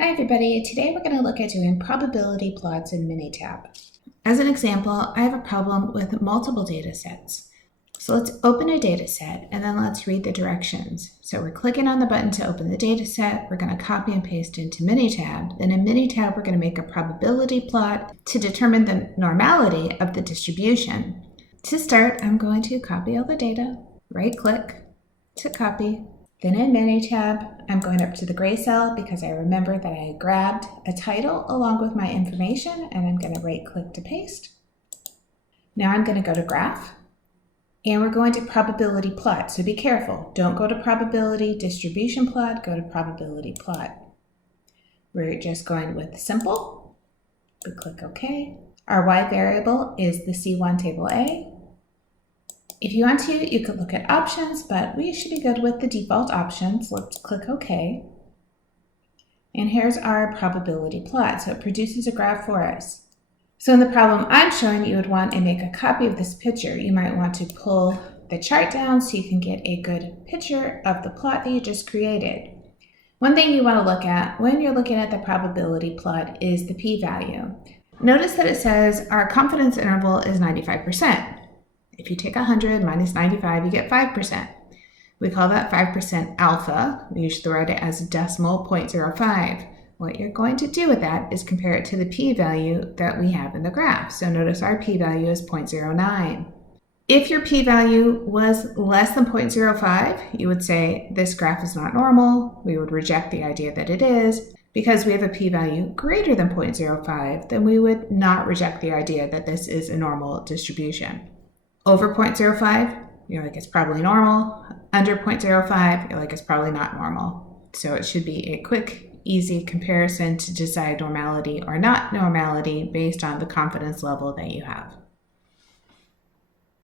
Hi everybody, today we're going to look at doing probability plots in Minitab. As an example, I have a problem with multiple data sets. So let's open a data set and then let's read the directions. So we're clicking on the button to open the data set, we're going to copy and paste into Minitab. Then in Minitab we're going to make a probability plot to determine the normality of the distribution. To start, I'm going to copy all the data, right click to copy. Then in Minitab, I'm going up to the gray cell because I remember that I grabbed a title along with my information, and I'm going to right click to paste. Now I'm going to go to graph and we're going to probability plot. So be careful. Don't go to probability distribution plot, go to probability plot. We're just going with simple. We click OK. Our Y variable is the C1 table A. If you want to, you could look at options, but we should be good with the default options. Let's click OK. And here's our probability plot. So it produces a graph for us. So in the problem I'm showing, you would want to make a copy of this picture. You might want to pull the chart down so you can get a good picture of the plot that you just created. One thing you want to look at when you're looking at the probability plot is the p-value. Notice that it says our confidence interval is 95%. If you take 100 minus 95, you get 5%. We call that 5% alpha. We usually write it as a decimal 0.05. What you're going to do with that is compare it to the p-value that we have in the graph. So notice our p-value is 0.09. If your p-value was less than 0.05, you would say this graph is not normal. We would reject the idea that it is. Because we have a p-value greater than 0.05, then we would not reject the idea that this is a normal distribution. Over 0.05, you're like, it's probably normal. Under 0.05, you're like, it's probably not normal. So it should be a quick, easy comparison to decide normality or not normality based on the confidence level that you have.